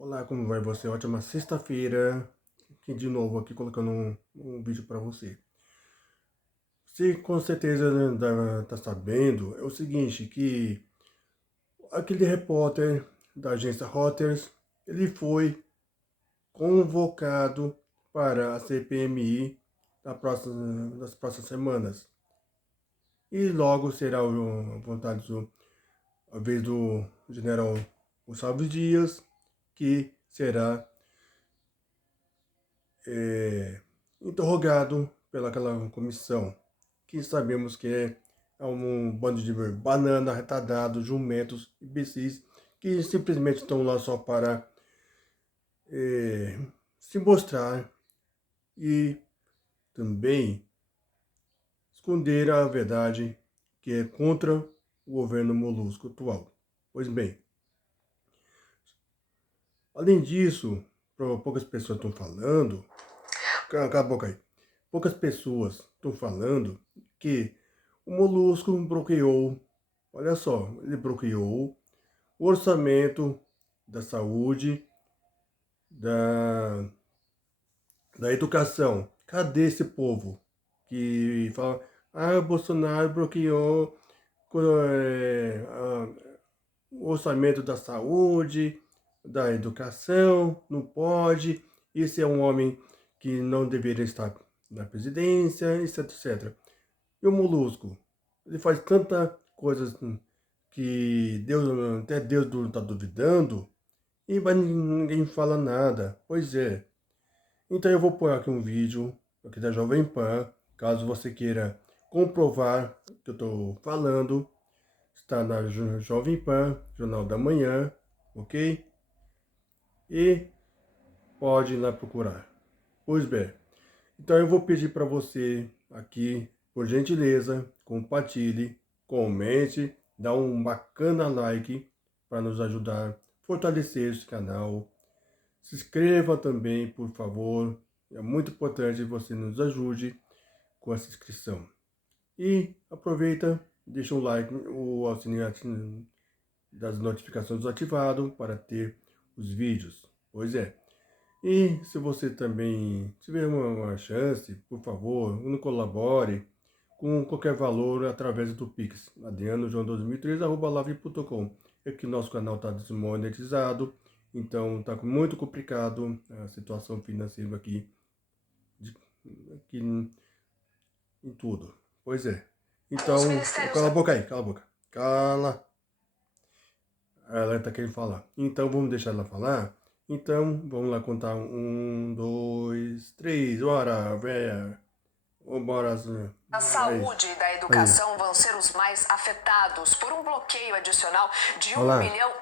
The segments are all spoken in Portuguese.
Olá, como vai você? Ótima sexta-feira. Aqui de novo, aqui colocando um vídeo para você. Você com certeza tá sabendo, é o seguinte, que aquele repórter da agência Reuters, ele foi convocado para a CPMI das próximas semanas. E logo será a vez do general Gonçalves Dias, que será interrogado pelaquela comissão, que sabemos que é um bando de banana, retardados, jumentos, imbecis, que simplesmente estão lá só para se mostrar e também esconder a verdade que é contra o governo molusco atual. Pois bem, além disso, poucas pessoas estão falando, cala a boca aí, poucas pessoas estão falando que o Molusco bloqueou, olha só, ele bloqueou o orçamento da saúde, da, da educação. Cadê esse povo que fala, Bolsonaro bloqueou o orçamento da saúde, da educação, não pode, esse é um homem que não deveria estar na presidência, etc, etc. E o Molusco? Ele faz tanta coisa que Deus, até Deus está duvidando e ninguém fala nada. Pois é. Então eu vou pôr aqui um vídeo aqui da Jovem Pan, caso você queira comprovar o que eu estou falando. Está na Jovem Pan, Jornal da Manhã, ok? E pode ir lá procurar. Pois bem, então eu vou pedir para você aqui, por gentileza, compartilhe, comente, dá um bacana like para nos ajudar a fortalecer esse canal. Se inscreva também, por favor. É muito importante que você nos ajude com essa inscrição. E aproveita, deixa um like, o sininho das notificações ativado para ter os vídeos. Pois é. E se você também tiver uma chance, por favor, não colabore com qualquer valor através do Pix, adrianojoão2013@live.com. É que nosso canal está desmonetizado, então está muito complicado a situação financeira aqui, aqui em tudo. Pois é. Então, cala a boca aí, cala a boca. Cala. Ela está querendo falar. Então, vamos deixar ela falar? Então, vamos lá contar. 1, 2, 3. Bora, véia. Bora. A saúde e da educação vão ser os mais afetados por um bloqueio adicional de R$ 1,5 bilhão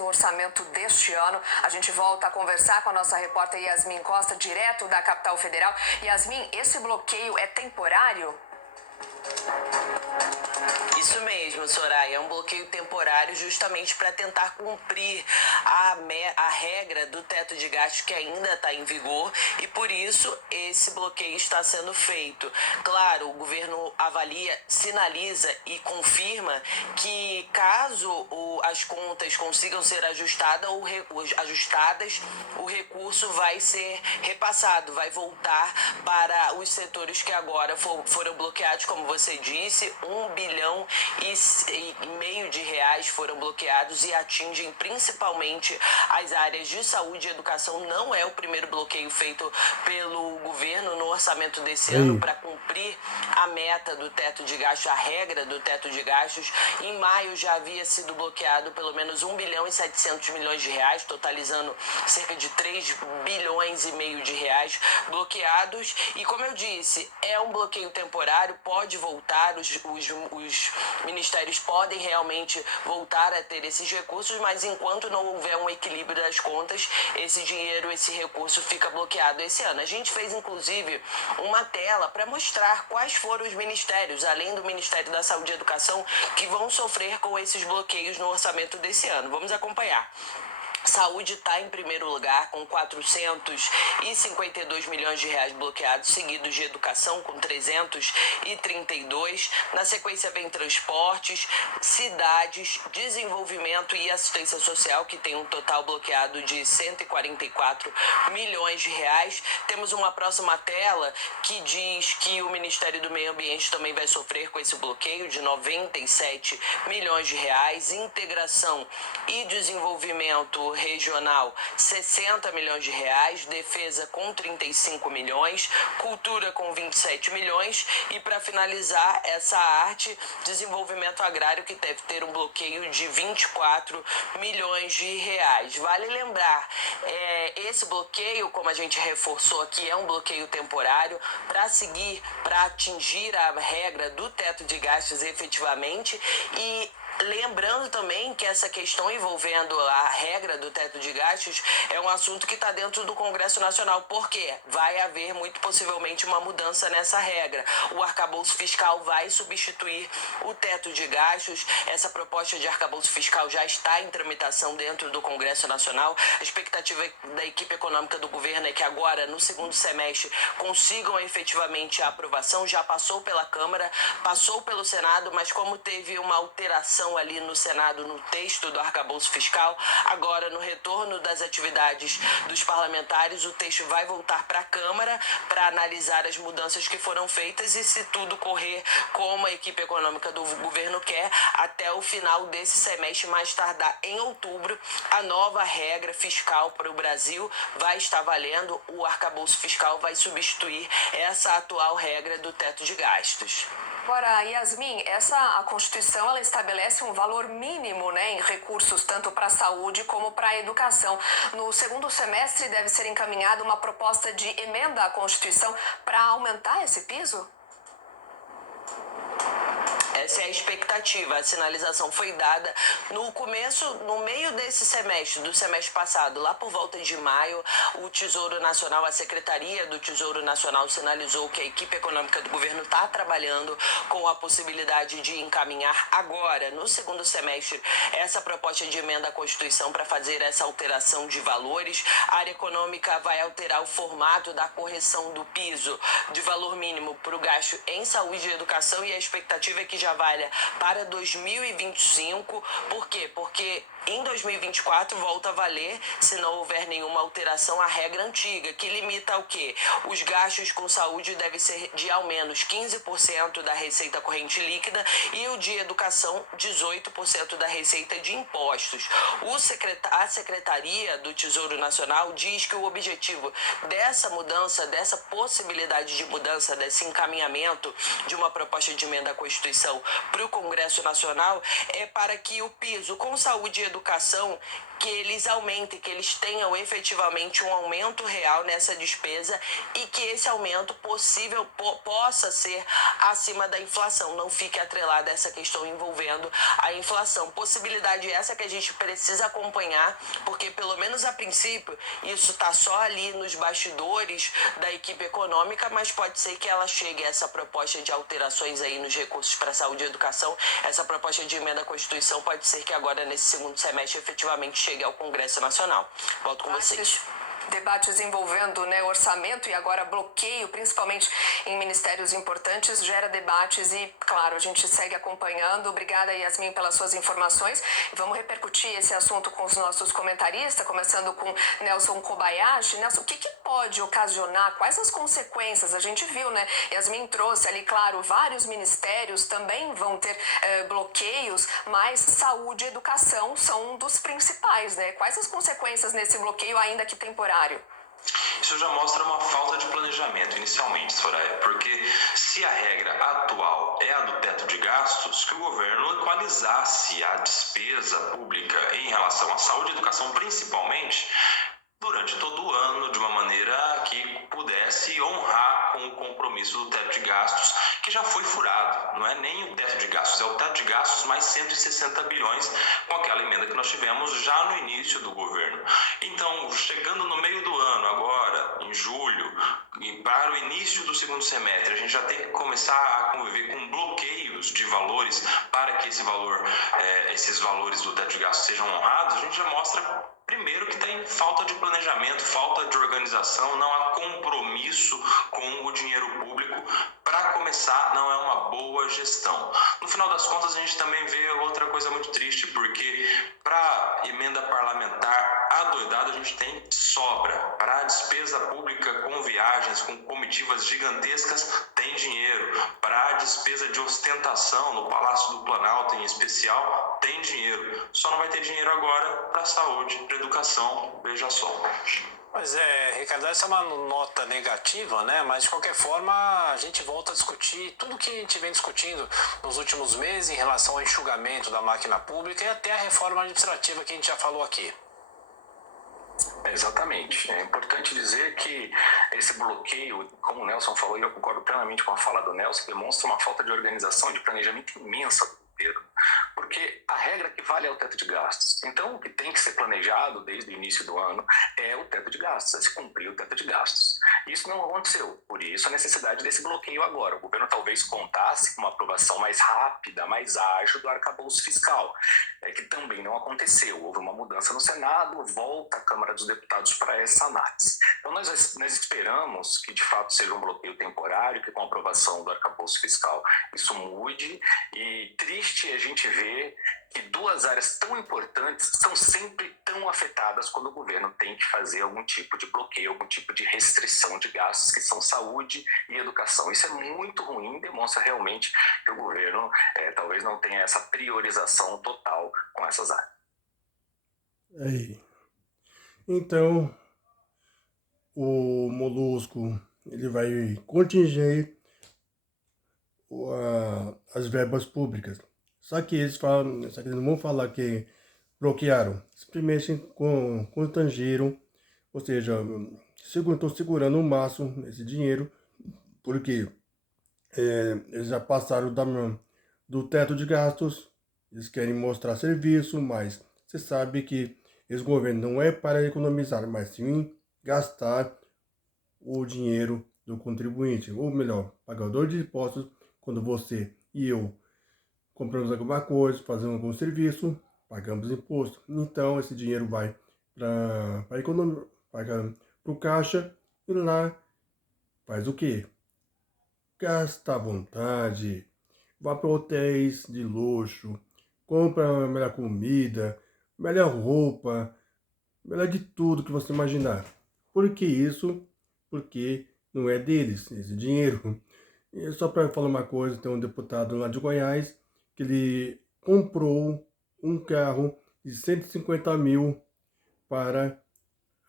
no orçamento deste ano. A gente volta a conversar com a nossa repórter Yasmin Costa, direto da capital federal. Yasmin, esse bloqueio é temporário? Isso mesmo, Soraya, é um bloqueio temporário justamente para tentar cumprir a regra do teto de gastos que ainda está em vigor e por isso esse bloqueio está sendo feito. Claro, o governo avalia, sinaliza e confirma que caso as contas consigam ser ajustadas, o recurso vai ser repassado, vai voltar para os setores que agora foram bloqueados, como você disse, R$ 1,5 bilhão foram bloqueados e atingem principalmente as áreas de saúde e educação. Não é o primeiro bloqueio feito pelo governo no orçamento desse ano para cumprir a meta do teto de gastos, a regra do teto de gastos. Em maio já havia sido bloqueado pelo menos R$ 1,7 bilhão, totalizando cerca de 3,5 bilhões bloqueados. E como eu disse, é um bloqueio temporário, pode voltar, os ministérios podem realmente voltar a ter esses recursos, mas enquanto não houver um equilíbrio das contas, esse dinheiro, esse recurso fica bloqueado esse ano. A gente fez, inclusive, uma tela para mostrar quais foram os ministérios, além do Ministério da Saúde e Educação, que vão sofrer com esses bloqueios no orçamento desse ano. Vamos acompanhar. Saúde está em primeiro lugar, com 452 milhões de reais bloqueados, seguidos de educação, com 332. Na sequência vem transportes, cidades, desenvolvimento e assistência social, que tem um total bloqueado de 144 milhões de reais. Temos uma próxima tela que diz que o Ministério do Meio Ambiente também vai sofrer com esse bloqueio de 97 milhões de reais. Integração e desenvolvimento regional, 60 milhões de reais, defesa com 35 milhões, cultura com 27 milhões e, para finalizar, essa arte, desenvolvimento agrário, que deve ter um bloqueio de 24 milhões de reais. Vale lembrar, esse bloqueio, como a gente reforçou aqui, é um bloqueio temporário para atingir a regra do teto de gastos efetivamente. E lembrando também que essa questão envolvendo a regra do teto de gastos é um assunto que está dentro do Congresso Nacional, porque vai haver muito possivelmente uma mudança nessa regra. O arcabouço fiscal vai substituir o teto de gastos. Essa proposta de arcabouço fiscal já está em tramitação dentro do Congresso Nacional. A expectativa da equipe econômica do governo é que agora, no segundo semestre, consigam efetivamente a aprovação. Já passou pela Câmara, passou pelo Senado, mas como teve uma alteração ali no Senado, no texto do arcabouço fiscal, agora no retorno das atividades dos parlamentares, o texto vai voltar para a Câmara para analisar as mudanças que foram feitas e, se tudo correr como a equipe econômica do governo quer, até o final desse semestre, mais tardar em outubro, a nova regra fiscal para o Brasil vai estar valendo. O arcabouço fiscal vai substituir essa atual regra do teto de gastos. Agora, Yasmin, a Constituição ela estabelece um valor mínimo, né, em recursos tanto para a saúde como para a educação. No segundo semestre deve ser encaminhada uma proposta de emenda à Constituição para aumentar esse piso? Essa é a expectativa. A sinalização foi dada no meio desse semestre, do semestre passado, lá por volta de maio. O Tesouro Nacional, a Secretaria do Tesouro Nacional, sinalizou que a equipe econômica do governo está trabalhando com a possibilidade de encaminhar agora, no segundo semestre, essa proposta de emenda à Constituição para fazer essa alteração de valores. A área econômica vai alterar o formato da correção do piso de valor mínimo para o gasto em saúde e educação, e a expectativa é que já valha para 2025. Por quê? Porque em 2024 volta a valer, se não houver nenhuma alteração, a regra antiga, que limita ao quê? Os gastos com saúde devem ser de ao menos 15% da receita corrente líquida e o de educação 18% da receita de impostos. A Secretaria do Tesouro Nacional diz que o objetivo dessa mudança, dessa possibilidade de mudança, desse encaminhamento de uma proposta de emenda à Constituição para o Congresso Nacional é para que o piso com saúde e educação, que eles aumentem, que eles tenham efetivamente um aumento real nessa despesa e que esse aumento possível possa ser acima da inflação, não fique atrelada a essa questão envolvendo a inflação. Possibilidade essa que a gente precisa acompanhar, porque pelo menos a princípio isso está só ali nos bastidores da equipe econômica, mas pode ser que ela chegue a essa proposta de alterações aí nos recursos para saúde e educação. Essa proposta de emenda à Constituição pode ser que agora nesse segundo semestre efetivamente chegue ao Congresso Nacional. Volto com vocês. Debates envolvendo, né, orçamento e agora bloqueio, principalmente em ministérios importantes, gera debates e, claro, a gente segue acompanhando. Obrigada, Yasmin, pelas suas informações. Vamos repercutir esse assunto com os nossos comentaristas, começando com Nelson Kobayashi. Nelson, o que pode ocasionar? Quais as consequências? A gente viu, né? Yasmin trouxe ali, claro, vários ministérios também vão ter bloqueios, mas saúde e educação são um dos principais, né? Quais as consequências nesse bloqueio, ainda que temporário? Isso já mostra uma falta de planejamento inicialmente, Soraya, porque se a regra atual é a do teto de gastos, que o governo equalizasse a despesa pública em relação à saúde e educação principalmente, durante todo o ano, de uma maneira que pudesse honrar com o compromisso do teto de gastos, que já foi furado. Não é nem o teto de gastos, é o teto de gastos mais 160 bilhões, com aquela emenda que nós tivemos já no início do governo. Então, chegando no meio do ano, agora, em julho, e para o início do segundo semestre, a gente já tem que começar a conviver com bloqueios de valores para que esses valores do teto de gastos sejam honrados. A gente já mostra, primeiro, falta de planejamento, falta de organização, não há compromisso com o dinheiro público. Para começar, não é uma boa gestão. No final das contas, a gente também vê outra coisa muito triste, porque para emenda parlamentar adoidado a gente tem sobra. Para a despesa pública com viagens, com comitivas gigantescas, tem dinheiro. Para a despesa de ostentação no Palácio do Planalto em especial, tem dinheiro. Só não vai ter dinheiro agora para a saúde, para a educação, veja só. Pois é, Ricardo, essa é uma nota negativa, né? Mas de qualquer forma a gente volta a discutir tudo que a gente vem discutindo nos últimos meses em relação ao enxugamento da máquina pública e até a reforma administrativa que a gente já falou aqui. Exatamente. É importante dizer que esse bloqueio, como o Nelson falou, e eu concordo plenamente com a fala do Nelson, demonstra uma falta de organização e de planejamento imensa do governo. Porque a regra que vale é o teto de gastos. Então, o que tem que ser planejado desde o início do ano é o teto de gastos, é se cumprir o teto de gastos. Isso não aconteceu, por isso a necessidade desse bloqueio agora. O governo talvez contasse com uma aprovação mais rápida, mais ágil do arcabouço fiscal, que também não aconteceu. Houve uma mudança no Senado, volta a Câmara dos Deputados para essa análise. Então nós esperamos que de fato seja um bloqueio temporário, que com a aprovação do arcabouço fiscal isso mude, e triste a gente ver que duas áreas tão importantes são sempre tão afetadas quando o governo tem que fazer algum tipo de bloqueio, algum tipo de restrição de gastos, que são saúde e educação. Isso é muito ruim, demonstra realmente que o governo talvez não tenha essa priorização total com essas áreas. Aí. Então, o Molusco ele vai contingir as verbas públicas. Só que eles não vão falar que bloquearam, simplesmente contangiram, ou seja, estão segurando o máximo esse dinheiro, porque eles já passaram do teto de gastos, eles querem mostrar serviço, mas você sabe que esse governo não é para economizar, mas sim gastar o dinheiro do contribuinte, ou melhor, pagador de impostos, quando você e eu compramos alguma coisa, fazemos algum serviço, pagamos imposto. Então, esse dinheiro vai para a economia, para o caixa, e lá faz o quê? Gasta à vontade, vá para hotéis de luxo, compra melhor comida, melhor roupa, melhor de tudo que você imaginar. Por que isso? Porque não é deles, esse dinheiro. E só para falar uma coisa, tem um deputado lá de Goiás que ele comprou um carro de 150 mil para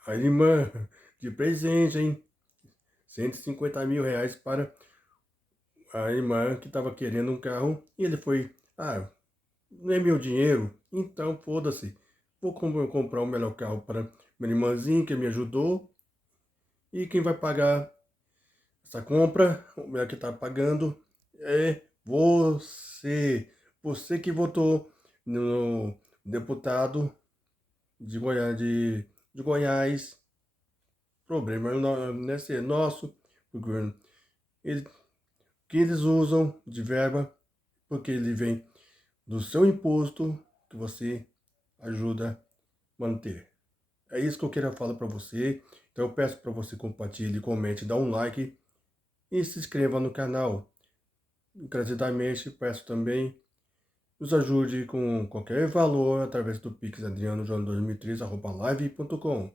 a irmã de presente, hein? 150 mil reais para a irmã que estava querendo um carro. E ele foi, não é meu dinheiro, então foda-se. Vou comprar o melhor carro para minha irmãzinha que me ajudou. E quem vai pagar essa compra, o melhor que está pagando, é você. Você que votou no deputado de Goiás. O problema não é ser nosso, porque que eles usam de verba, porque ele vem do seu imposto que você ajuda a manter. É isso que eu queria falar para você. Então eu peço para você compartilhe, comente, dá um like e se inscreva no canal. Encarecidamente peço também nos ajude com qualquer valor através do Pix adrianojoão2013@live.com.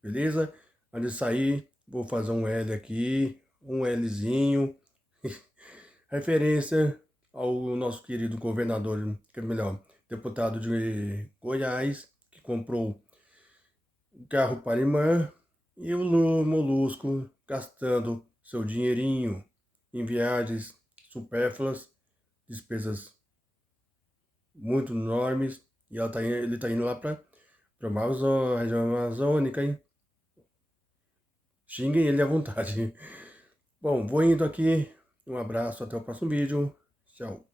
Beleza? Antes de sair, vou fazer um L aqui, um Lzinho. Referência ao nosso querido governador, que é melhor, deputado de Goiás, que comprou um carro para a irmã, e o Molusco gastando seu dinheirinho em viagens supérfluas, despesas muito enormes, e ele tá indo lá para a região amazônica, hein? Xinguem ele à vontade. Bom, vou indo aqui. Um abraço, até o próximo vídeo. Tchau.